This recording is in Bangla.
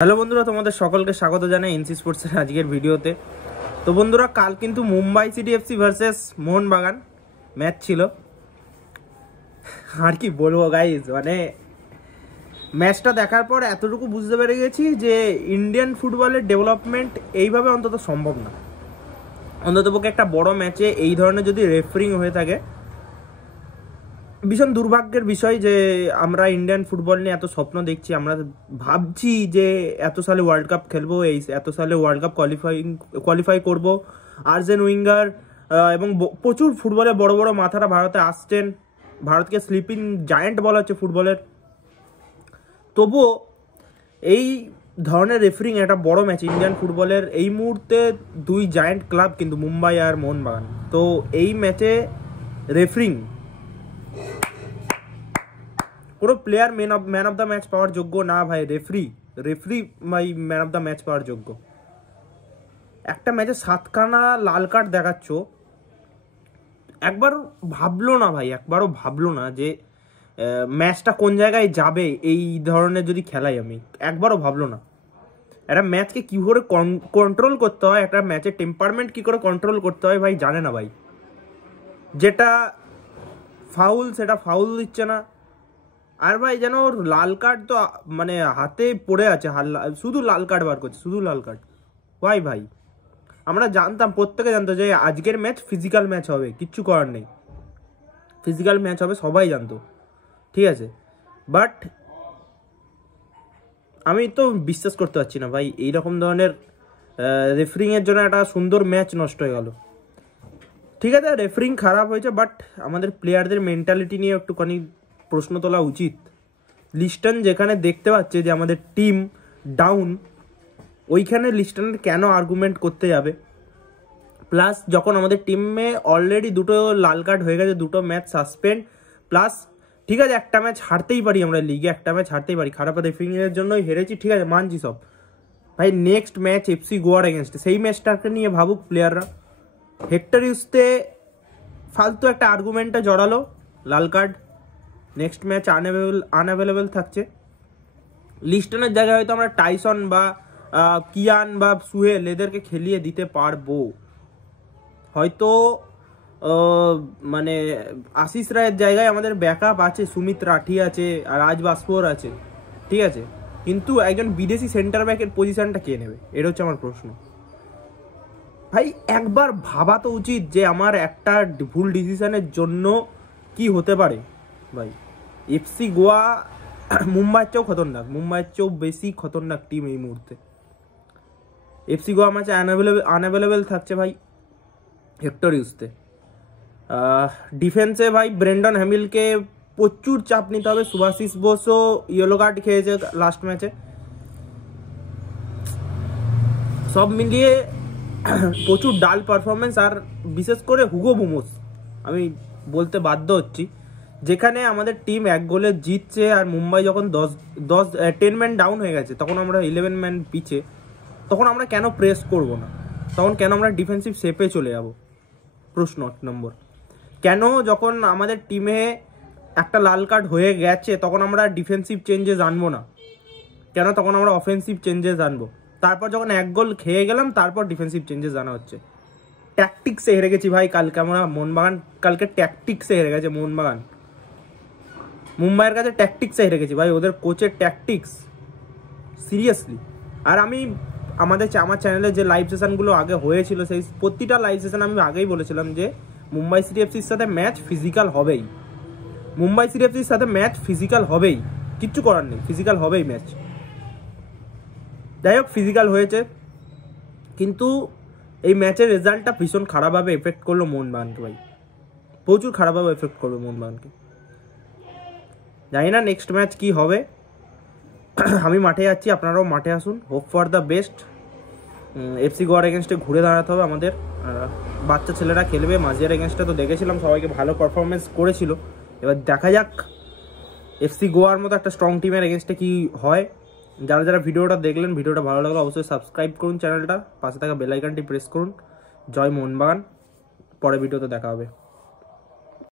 হ্যালো বন্ধুরা, তোমাদের সকলকে স্বাগত জানাই এনসি স্পোর্টসের আজকের ভিডিওতে। তো বন্ধুরা, কাল কিন্তু Mumbai city FC versus Mohun Bagan match ছিল। আর কি বলবো গাইজ, মানে ম্যাচটা দেখার পর এতটুকু বুঝতে পেরে গেছি যে ইন্ডিয়ান ফুটবলের ডেভেলপমেন্ট এইভাবে অন্তত সম্ভব না। অন্ততপক্ষে একটা বড় ম্যাচে এই ধরনের যদি রেফারিং হয়ে থাকে, ভীষণ দুর্ভাগ্যের বিষয় যে আমরা ইন্ডিয়ান ফুটবল নিয়ে এত স্বপ্ন দেখছি। আমরা ভাবছি যে এত সালে ওয়ার্ল্ড কাপ খেলবো, এত সালে ওয়ার্ল্ড কাপ কোয়ালিফাই করব। আর্জেন উইঙ্গার এবং প্রচুর ফুটবলে বড় বড় মাথারা ভারতে আসছেন। ভারতকে স্লিপিং জায়ান্ট বলা হচ্ছে ফুটবলের। তবুও এই ধরনের রেফারিং একটা বড় ম্যাচ ইন্ডিয়ান ফুটবলের এই মুহূর্তে দুই জায়ান্ট ক্লাব কিন্তু মুম্বাই আর মোহনবাগান। তো এই ম্যাচে রেফারিং কোনো player man of the match পাওয়ার যোগ্য না ভাই, রেফারি ভাই ম্যান অফ দ্য ম্যাচ পাওয়ার যোগ্য। একটা ম্যাচে 7খানা লাল কার্ড দেখাচ্ছ, একবারও ভাবলো না যে ম্যাচটা কোন জায়গায় যাবে এই ধরনের যদি খেলাই। আমি একবারও ভাবলো না একটা ম্যাচকে কী করে কন্ট্রোল করতে হয়, একটা ম্যাচের টেম্পারমেন্ট কী করে কন্ট্রোল করতে হয় ভাই জানে না ভাই। যেটা ফাউল সেটা ফাউল দিচ্ছে না। আর ভাই যেন ওর লাল কার্ড তো মানে হাতে পড়ে আছে, শুধু লাল কার্ড বার করছে, শুধু লাল কার্ড। ভাই আমরা জানতাম, প্রত্যেকে জানতো যে আজকের ম্যাচ ফিজিক্যাল ম্যাচ হবে, কিচ্ছু করার নেই, ফিজিক্যাল ম্যাচ হবে, সবাই জানতো, ঠিক আছে। বাট আমি তো বিশ্বাস করতে পারছি না ভাই, এইরকম ধরনের রেফারিংয়ের জন্য একটা সুন্দর ম্যাচ নষ্ট হয়ে গেল। ঠিক আছে, রেফারিং খারাপ হয়েছে, বাট আমাদের প্লেয়ারদের মেন্টালিটি নিয়ে একটুখানি প্রশ্ন তোলা উচিত। লিস্টন যেখানে দেখতে পাচ্ছে যে আমাদের টিম ডাউন, ওইখানে লিস্টনের কেন আর্গুমেন্ট করতে যাবে? প্লাস যখন আমাদের টিমে অলরেডি দুটো লাল কার্ড হয়ে গেছে, দুটো ম্যাচ সাসপেন্ড, প্লাস ঠিক আছে একটা ম্যাচ হারতেই পারি, আমরা লিগে একটা ম্যাচ হারতেই পারি, খারাপ রেফারিংয়ের জন্যই হেরেছি, ঠিক আছে মানছি সব। ভাই নেক্সট ম্যাচ এফসি গোয়ার এগেনস্টে, সেই ম্যাচটাকে নিয়ে ভাবুক প্লেয়াররা। হেক্টর ইউসতে ফালতু একটা আর্গুমেন্টটা জড়ালো, লাল কার্ড, নেক্সট ম্যাচ আনঅ্যাভেলেবেল থাকছে। লিস্টনের জায়গায় হয়তো আমরা টাইসন বা কিয়ান বা সুহেল এদেরকে খেলিয়ে দিতে পারবো হয়তো। মানে আশিস রায়ের জায়গায় আমাদের ব্যাকআপ আছে, সুমিত রাঠি আছে, আর রাজ বাস্পোর আছে, ঠিক আছে। কিন্তু একজন বিদেশি সেন্টার ব্যাকের পজিশনটা কে নেবে, এটা হচ্ছে আমার প্রশ্ন। ভাই একবার ভাবা তো উচিত যে আমার একটা ভুল ডিসিশনের জন্য কি হতে পারে। ভাই এফসি গোয়া মুম্বাইয়ের চেয়েও খতরনাক, মুম্বাইয়ের চেয়েও বেশি খতরনাক টিম এই মুহূর্তে। এফসি গোয়া ম্যাচে আনঅ্যাভেলেবেল থাকছে ভাই হেক্টর ইউসতে। ডিফেন্সে ভাই ব্রেন্ডন হ্যামিলকে প্রচুর চাপ নিতে হবে। সুভাশিস বোসও ইয়েলো কার্ড খেয়েছে লাস্ট ম্যাচে। সব মিলিয়ে প্রচুর ডাল পারফরমেন্স। আর বিশেষ করে হুগো বুমোস, আমি বলতে বাধ্য হচ্ছি, যেখানে আমাদের টিম 1 গোলে জিতছে আর মুম্বাই যখন 10 ম্যান ডাউন হয়ে গেছে, তখন আমরা 11 ম্যান পিছে, তখন আমরা কেন প্রেস করব না? তখন কেন আমরা ডিফেন্সিভ শেপে চলে যাব? প্রশ্ন 8 নম্বর। কেন যখন আমাদের টিমে একটা লাল কার্ড হয়ে গেছে তখন আমরা ডিফেন্সিভ চেঞ্জেস আনবো না? কেন তখন আমরা অফেন্সিভ চেঞ্জেস আনবো? তারপর যখন 1 গোল খেয়ে গেলাম তারপর ডিফেন্সিভ চেঞ্জেস আনা হচ্ছে। ট্যাকটিক্সে হেরে গেছি ভাই কালকে আমরা। মোহনবাগান কালকে ট্যাকটিক্সে হেরে গেছে মোহনবাগান, মুম্বাইয়ের কাছে ট্যাকটিক্সে হেরে গেছি ভাই, ওদের কোচের ট্যাকটিক্স, সিরিয়াসলি। আর আমি আমার চ্যানেলে যে লাইভ সেশনগুলো আগে হয়েছিল, সেই প্রতিটা লাইভ সেশন আমি আগেই বলেছিলাম যে মুম্বাই সিটি এফসির সাথে ম্যাচ ফিজিক্যাল হবেই, মুম্বাই সিটি এফসির সাথে ম্যাচ ফিজিক্যাল হবেই, কিচ্ছু করার নেই, ফিজিক্যাল হবেই ম্যাচ। যাই হোক, ফিজিক্যাল হয়েছে, কিন্তু এই ম্যাচের রেজাল্টটা ভীষণ খারাপভাবে এফেক্ট করলো মোহনবাগানকে ভাই, প্রচুর খারাপভাবে এফেক্ট করবে মোহনবাগানকে। জানি না নেক্সট ম্যাচ কি হবে। আমি মাঠে যাচ্ছি, আপনারাও মাঠে আসুন, hope for the best. FC গোয়ার এগেনস্টে ঘুরে দাঁড়াতে হবে আমাদের। বাচ্চা ছেলেরা খেলবে, মাঝিয়ার এগেনস্টে তো দেখেছিলাম সবাইকে ভালো পারফরমেন্স করেছিল, এবার দেখা যাক এফসি গোয়ার মতো একটা স্ট্রং টিমের এগেনস্টে কি হয়। যারা ভিডিওটা দেখলেন, ভিডিওটা ভালো লাগলে অবশ্যই সাবস্ক্রাইব করুন চ্যানেলটা, পাশে থাকা বেল আইকনটি প্রেস করুন। জয় মোহনবাগান, পরে ভিডিওতে দেখা হবে।